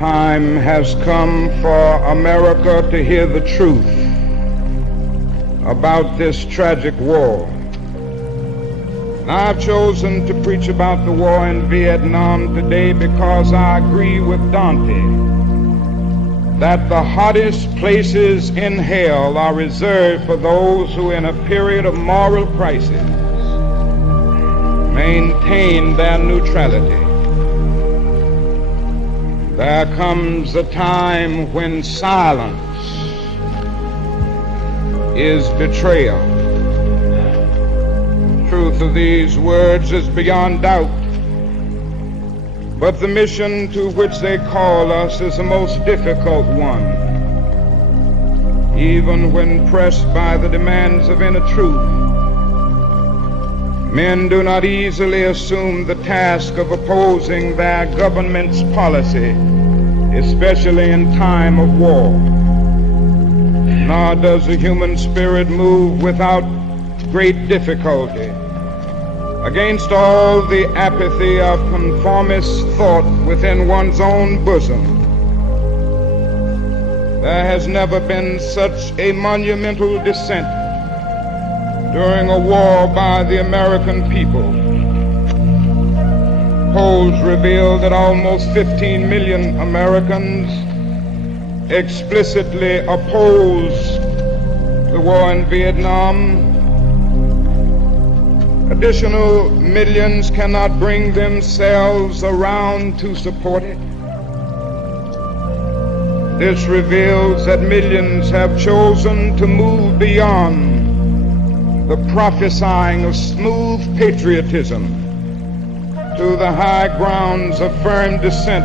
Time has come for America to hear the truth about this tragic war. And I've chosen to preach about the war in Vietnam today because I agree with Dante that the hottest places in hell are reserved for those who in a period of moral crisis maintain their neutrality. There comes a time when silence is betrayal. The truth of these words is beyond doubt, but the mission to which they call us is the most difficult one. Even when pressed by the demands of inner truth, men do not easily assume the task of opposing their government's policy, especially in time of war. Nor does the human spirit move without great difficulty against all the apathy of conformist thought within one's own bosom. There has never been such a monumental dissent during a war by the American people. Polls reveal that almost 15 million Americans explicitly oppose the war in Vietnam. Additional millions cannot bring themselves around to support it. This reveals that millions have chosen to move beyond the prophesying of smooth patriotism to the high grounds of firm dissent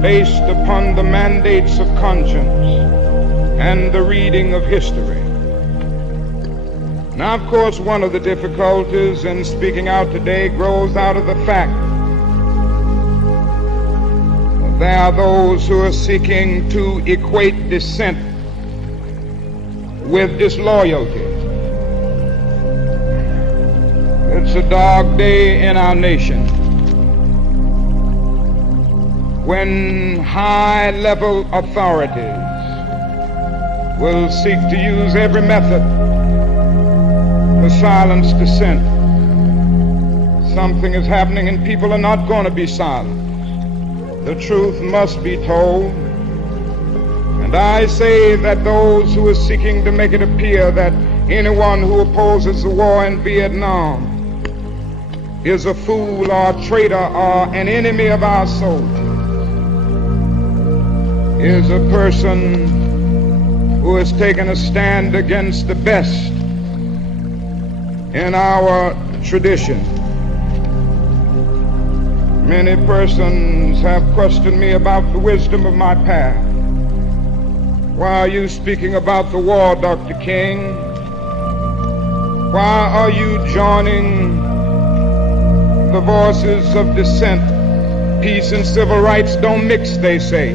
based upon the mandates of conscience and the reading of history. Now, of course, one of the difficulties in speaking out today grows out of the fact that there are those who are seeking to equate dissent with disloyalty. It's a dark day in our nation when high-level authorities will seek to use every method to silence dissent. Something is happening and people are not going to be silent. The truth must be told. And I say that those who are seeking to make it appear that anyone who opposes the war in Vietnam is a fool or a traitor or an enemy of our soldiers is a person who has taken a stand against the best in our tradition. Many persons have questioned me about the wisdom of my path. Why are you speaking about the war, Dr. King? Why are you joining the voices of dissent? Peace and civil rights don't mix, they say.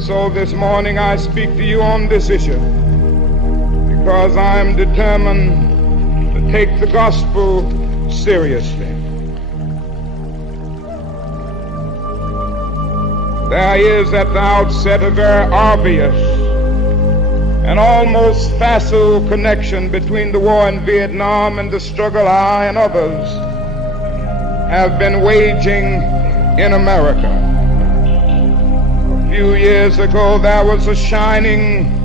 So this morning I speak to you on this issue because I am determined to take the gospel seriously. There is at the outset a very obvious and almost facile connection between the war in Vietnam and the struggle I and others have been waging in America. A few years ago, there was a shining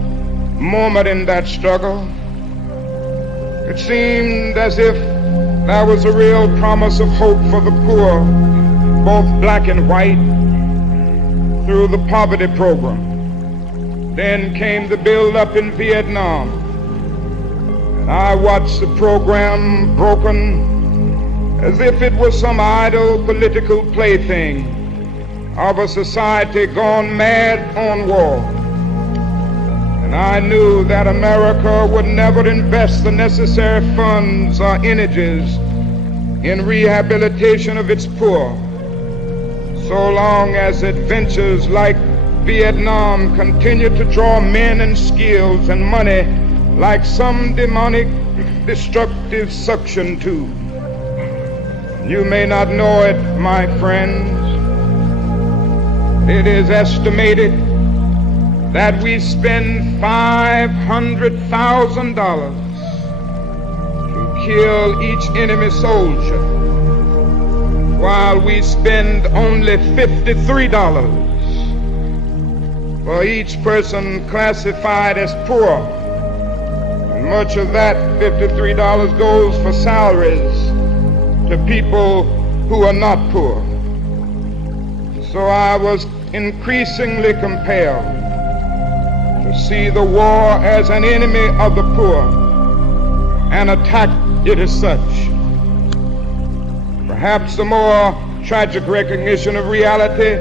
moment in that struggle. It seemed as if there was a real promise of hope for the poor, both black and white, through the poverty program. Then came the build-up in Vietnam. And I watched the program broken as if it was some idle political plaything of a society gone mad on war. And I knew that America would never invest the necessary funds or energies in rehabilitation of its poor so long as adventures like Vietnam continue to draw men and skills and money like some demonic destructive suction tube. You may not know it, my friends, It is estimated that we spend $500,000 to kill each enemy soldier, while we spend only $53 for each person classified as poor. And much of that $53 goes for salaries to people who are not poor. So I was increasingly compelled to see the war as an enemy of the poor and attack it as such. Perhaps a more tragic recognition of reality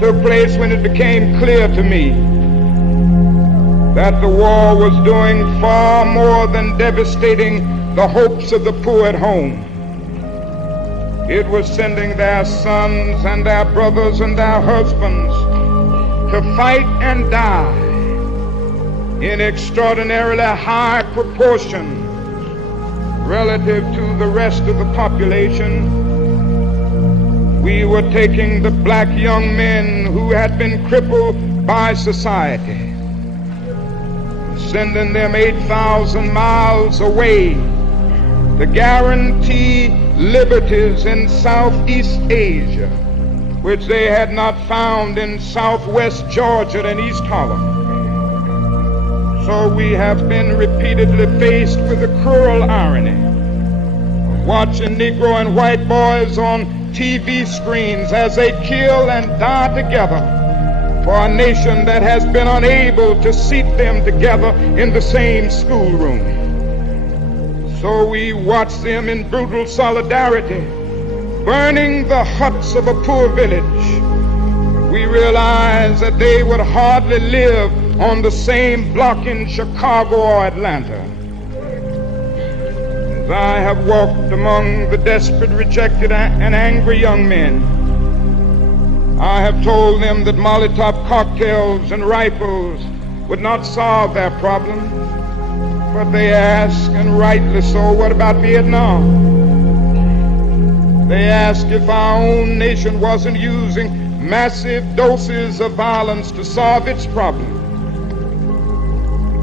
took place when it became clear to me that the war was doing far more than devastating the hopes of the poor at home. It was sending their sons and their brothers and their husbands to fight and die in extraordinarily high proportion relative to the rest of the population. We were taking the black young men who had been crippled by society, sending them 8,000 miles away to guarantee liberties in Southeast Asia, which they had not found in Southwest Georgia and East Holland. So we have been repeatedly faced with the cruel irony of watching Negro and white boys on TV screens as they kill and die together for a nation that has been unable to seat them together in the same schoolroom. So we watch them in brutal solidarity, burning the huts of a poor village. We realize that they would hardly live on the same block in Chicago or Atlanta. As I have walked among the desperate, rejected, and angry young men, I have told them that Molotov cocktails and rifles would not solve their problem. But they ask, and rightly so, what about Vietnam? They ask if our own nation wasn't using massive doses of violence to solve its problem.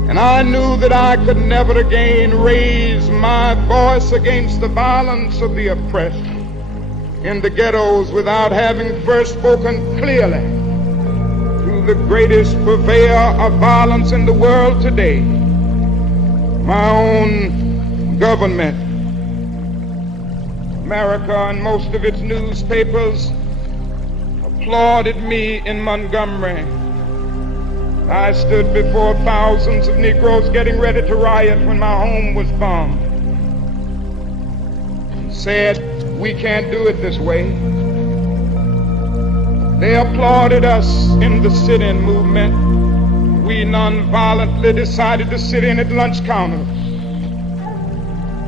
And I knew that I could never again raise my voice against the violence of the oppressed in the ghettos without having first spoken clearly to the greatest purveyor of violence in the world today, my own government. America and most of its newspapers applauded me in Montgomery. I stood before thousands of Negroes getting ready to riot when my home was bombed. Said, we can't do it this way. They applauded us in the sit-in movement. We nonviolently decided to sit in at lunch counters.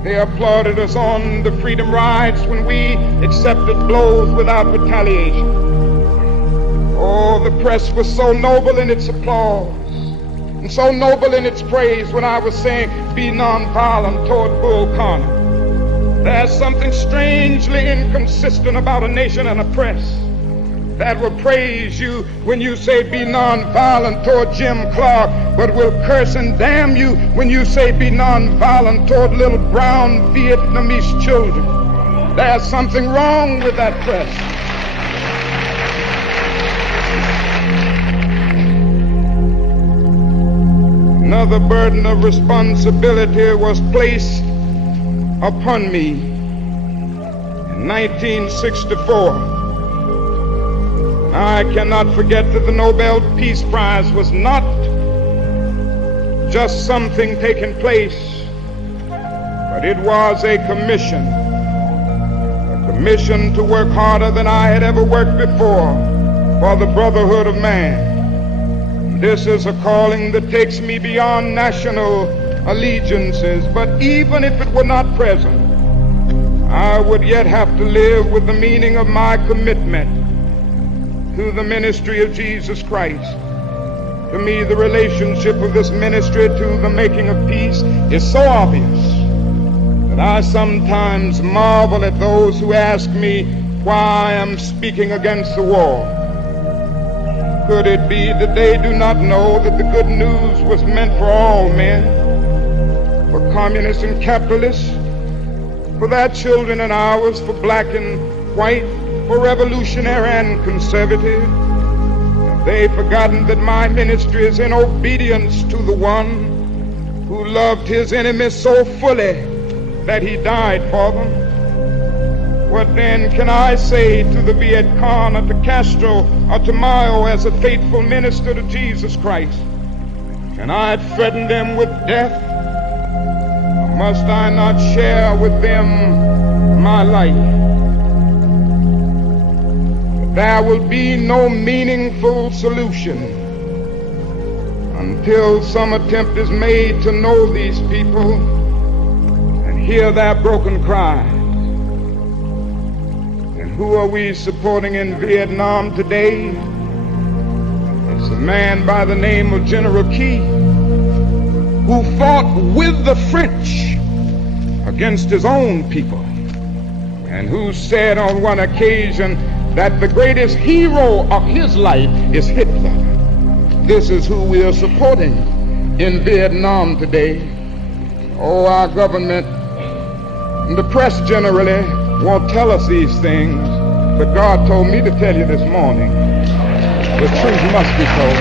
They applauded us on the freedom rides when we accepted blows without retaliation. Oh, the press was so noble in its applause and so noble in its praise when I was saying, be nonviolent toward Bull Connor. There's something strangely inconsistent about a nation and a press that will praise you when you say be nonviolent toward Jim Clark, but will curse and damn you when you say be nonviolent toward little brown Vietnamese children. There's something wrong with that press. Another burden of responsibility was placed upon me in 1964. I cannot forget that the Nobel Peace Prize was not just something taking place, but it was a commission to work harder than I had ever worked before for the brotherhood of man. This is a calling that takes me beyond national allegiances, but even if it were not present, I would yet have to live with the meaning of my commitment to the ministry of Jesus Christ. To me, the relationship of this ministry to the making of peace is so obvious that I sometimes marvel at those who ask me why I am speaking against the war. Could it be that they do not know that the good news was meant for all men, for communists and capitalists, for their children and ours, for black and white, for revolutionary and conservative? Have they forgotten that my ministry is in obedience to the one who loved his enemies so fully that he died for them? What then can I say to the Viet Cong or to Castro or to Mao as a faithful minister to Jesus Christ? Can I threaten them with death? Or must I not share with them my life? But there will be no meaningful solution until some attempt is made to know these people and hear their broken cries. Who are we supporting in Vietnam today? It's a man by the name of General Key, who fought with the French against his own people, and who said on one occasion that the greatest hero of his life is Hitler. This is who we are supporting in Vietnam today. Oh, our government and the press generally won't tell us these things, but God told me to tell you this morning. The truth must be told.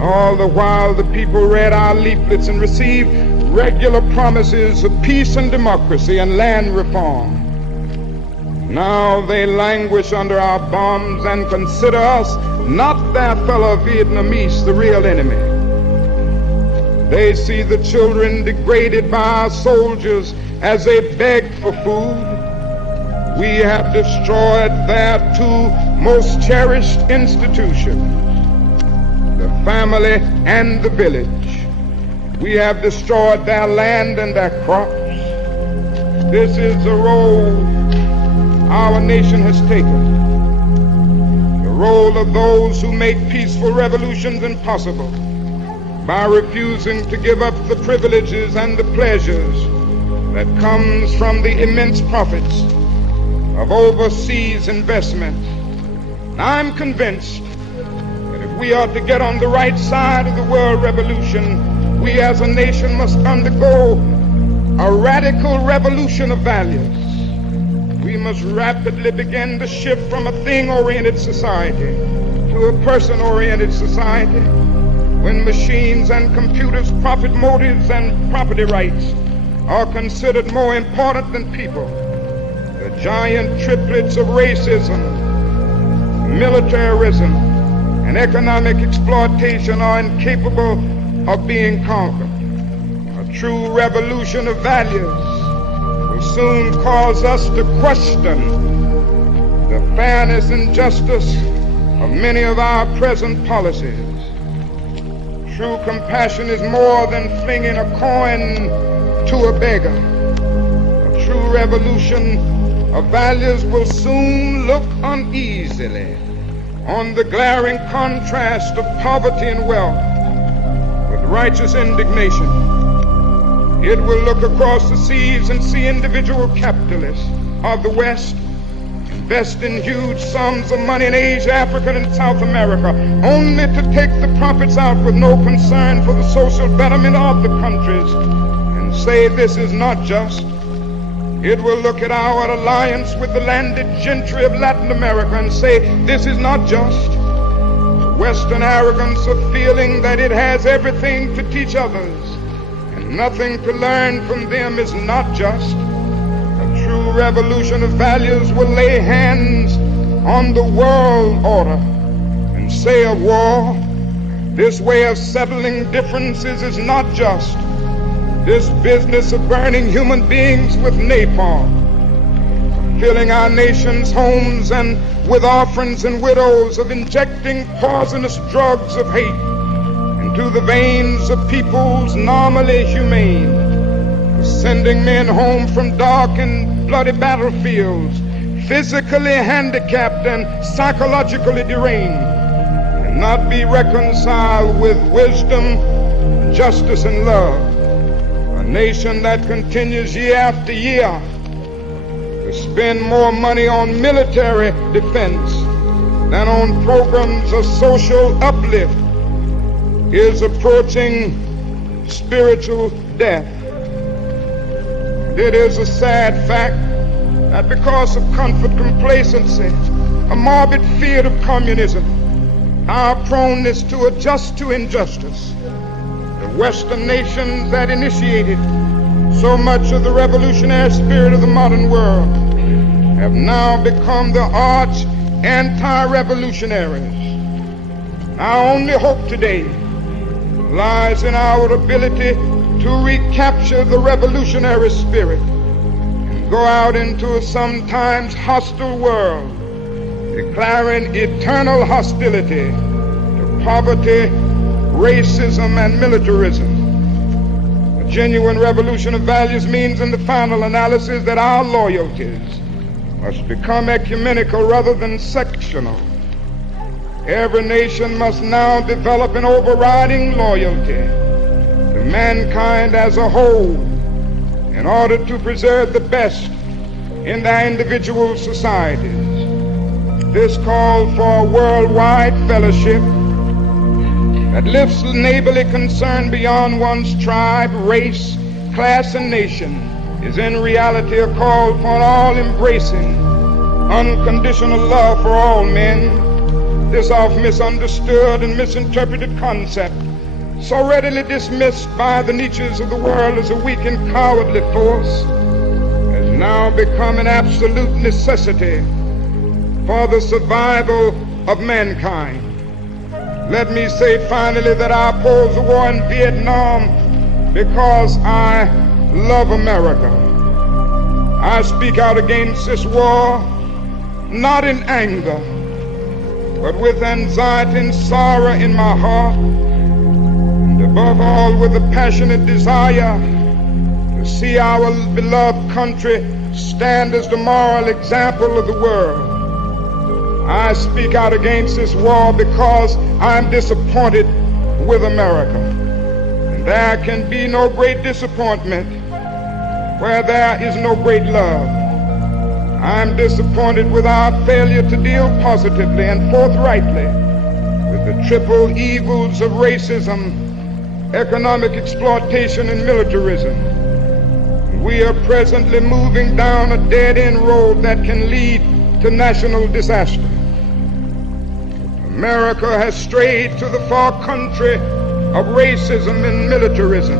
All the while the people read our leaflets and received regular promises of peace and democracy and land reform. Now they languish under our bombs and consider us, not their fellow Vietnamese, the real enemy. They see the children degraded by our soldiers as they beg for food. We have destroyed their two most cherished institutions, the family and the village. We have destroyed their land and their crops. This is the role our nation has taken, the role of those who make peaceful revolutions impossible, by refusing to give up the privileges and the pleasures that comes from the immense profits of overseas investment. I'm convinced that if we are to get on the right side of the world revolution, we as a nation must undergo a radical revolution of values. We must rapidly begin to shift from a thing-oriented society to a person-oriented society, when machines and computers, profit motives and property rights are considered more important than people. The giant triplets of racism, militarism, and economic exploitation are incapable of being conquered. A true revolution of values will soon cause us to question the fairness and justice of many of our present policies. True compassion is more than flinging a coin to a beggar. A true revolution of values will soon look uneasily on the glaring contrast of poverty and wealth with righteous indignation. It will look across the seas and see individual capitalists of the West invest in huge sums of money in Asia, Africa, and South America, only to take the profits out with no concern for the social betterment of the countries, and say this is not just. It will look at our alliance with the landed gentry of Latin America and say this is not just. The Western arrogance of feeling that it has everything to teach others and nothing to learn from them is not just. True revolution of values will lay hands on the world order and say of war, this way of settling differences is not just. This business of burning human beings with napalm, filling our nation's homes and with orphans and widows, of injecting poisonous drugs of hate into the veins of peoples normally humane, sending men home from dark and bloody battlefields, physically handicapped and psychologically deranged, cannot be reconciled with wisdom, justice, and love. A nation that continues year after year to spend more money on military defense than on programs of social uplift is approaching spiritual death. It is a sad fact that because of comfort, complacency, a morbid fear of communism, our proneness to adjust to injustice, the Western nations that initiated so much of the revolutionary spirit of the modern world have now become the arch anti-revolutionaries. Our only hope today lies in our ability to recapture the revolutionary spirit and go out into a sometimes hostile world, declaring eternal hostility to poverty, racism, and militarism. A genuine revolution of values means in the final analysis that our loyalties must become ecumenical rather than sectional. Every nation must now develop an overriding loyalty to mankind as a whole in order to preserve the best in their individual societies. This calls for a worldwide fellowship that lifts neighborly concern beyond one's tribe, race, class, and nation is in reality a call for an all-embracing, unconditional love for all men. This oft misunderstood and misinterpreted concept, so readily dismissed by the niches of the world as a weak and cowardly force, has now become an absolute necessity for the survival of mankind. Let me say finally that I oppose the war in Vietnam because I love America. I speak out against this war not in anger, but with anxiety and sorrow in my heart, and above all with a passionate desire to see our beloved country stand as the moral example of the world. I speak out against this war because I'm disappointed with America. And there can be no great disappointment where there is no great love. I'm disappointed with our failure to deal positively and forthrightly with the triple evils of racism, economic exploitation, and militarism. We are presently moving down a dead-end road that can lead to national disaster. America has strayed to the far country of racism and militarism.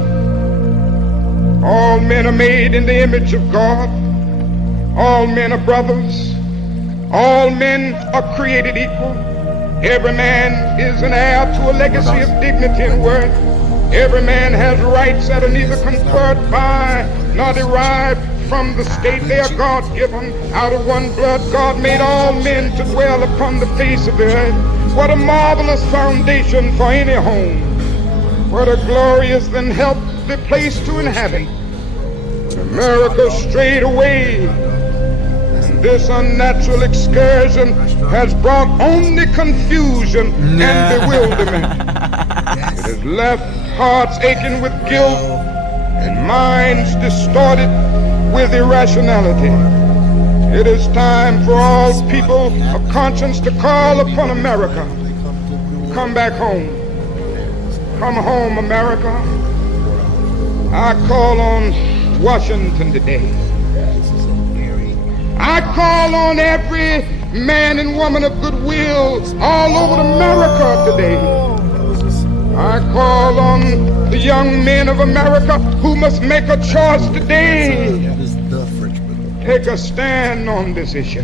All men are made in the image of God. All men are brothers. All men are created equal. Every man is an heir to a legacy of dignity and worth. Every man has rights that are neither conferred by nor derived from the state. They are God-given. Out of one blood, God made all men to dwell upon the face of the earth. What a marvelous foundation for any home. What a glorious and healthy place to inhabit. But America strayed away. This unnatural excursion has brought only confusion and bewilderment. It has left hearts aching with guilt and minds distorted with irrationality. It is time for all people of conscience to call upon America. Come back home. Come home, America. I call on Washington today. I call on every man and woman of goodwill all over America today. I call on the young men of America who must make a choice today. Take a stand on this issue.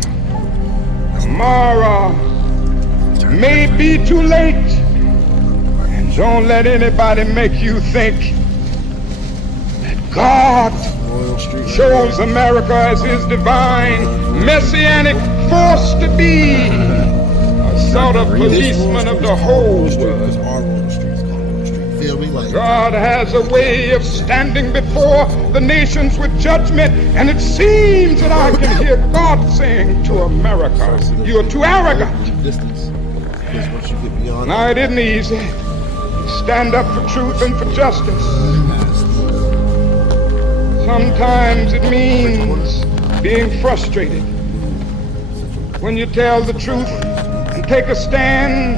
Tomorrow may be too late. And don't let anybody make you think that God chose America as his divine messianic force to be a sort of policeman of the whole world. God has a way of standing before the nations with judgment, and it seems that I can hear God saying to America, you are too arrogant. Now, it isn't easy to stand up for truth and for justice. Sometimes it means being frustrated. When you tell the truth and take a stand,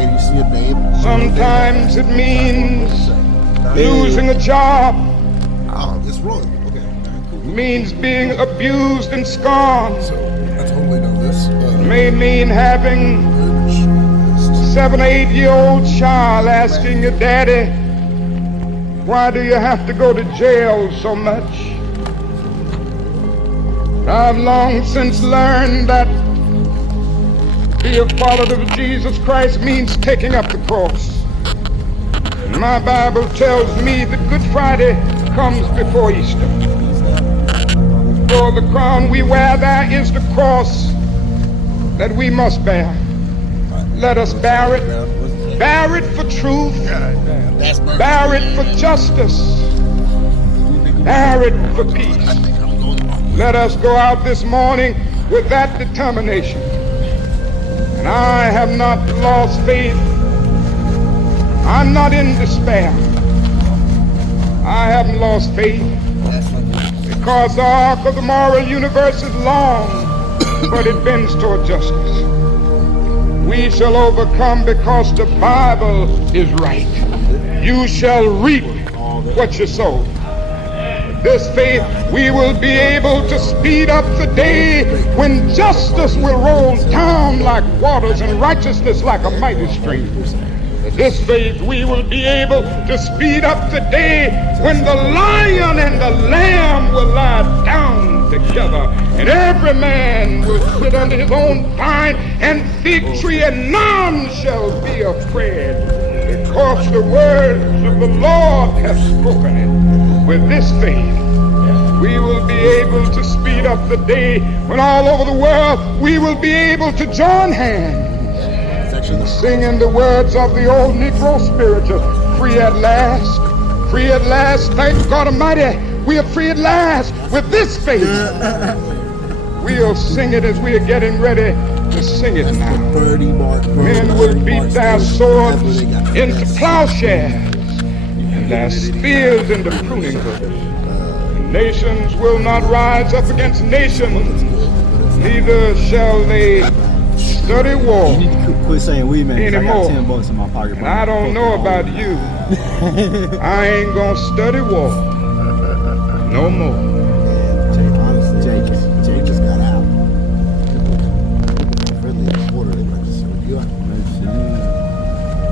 And you see a name. sometimes it means losing a job. Oh, it's Roy. Okay. Means being abused and scorned. So I totally know this. May mean having a 7 or 8-year-old child asking your daddy, why do you have to go to jail so much? I've long since learned that to be a follower of Jesus Christ means taking up the cross. My Bible tells me that Good Friday comes before Easter. For the crown we wear, there is the cross that we must bear. Let us bear it. Bear it for truth. Bear it for justice. Bear it for peace. Let us go out this morning with that determination. And I have not lost faith. I'm not in despair. I haven't lost faith because the arc of the moral universe is long, but it bends toward justice. We shall overcome because the Bible is right. You shall reap what you sow. This faith, we will be able to speed up the day when justice will roll down like waters and righteousness like a mighty stream. This faith, we will be able to speed up the day when the lion and the lamb will lie down together, and every man will sit under his own vine and fig tree, and none shall be afraid, because the words of the Lord have spoken it. With this faith, we will be able to speed up the day when all over the world we will be able to join hands and sing in the words of the old Negro spiritual, free at last, thank God Almighty, we are free at last. With this faith, we'll sing it as we are getting ready to sing it now. Men will beat their swords into plowshares and their spears into pruning hooks. Nations will not rise up against nations, neither shall they study war. You need to quit saying we, man. Anymore. I got 10 bucks in my pocket. And I don't know about you. I ain't gonna study war no more. Honestly, Jay just got out. Friendly reporter, they might just say, you out.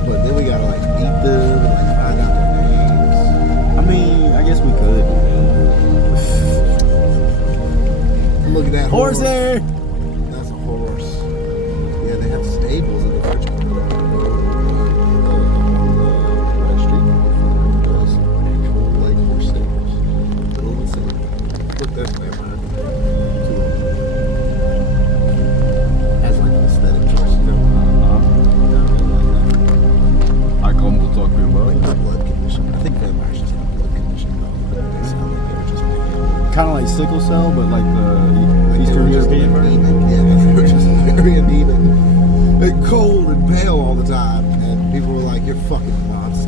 But then we gotta like beat them and like find out their names. I mean, I guess we could. Look at that Horse horse. there. That's a horse. Yeah, they have stables in the French like horse stables. Little insane. Look, that's that man. Has like an aesthetic choice, you know. I come to talk to you Like about the blood condition. I think vampires just have blood condition though. They sound like they were just making kind of like sickle cell, but like the like Eastern they were just European version. anemic. Yeah, they were just very anemic and cold and pale all the time. And people were like, "You're fucking nonsense."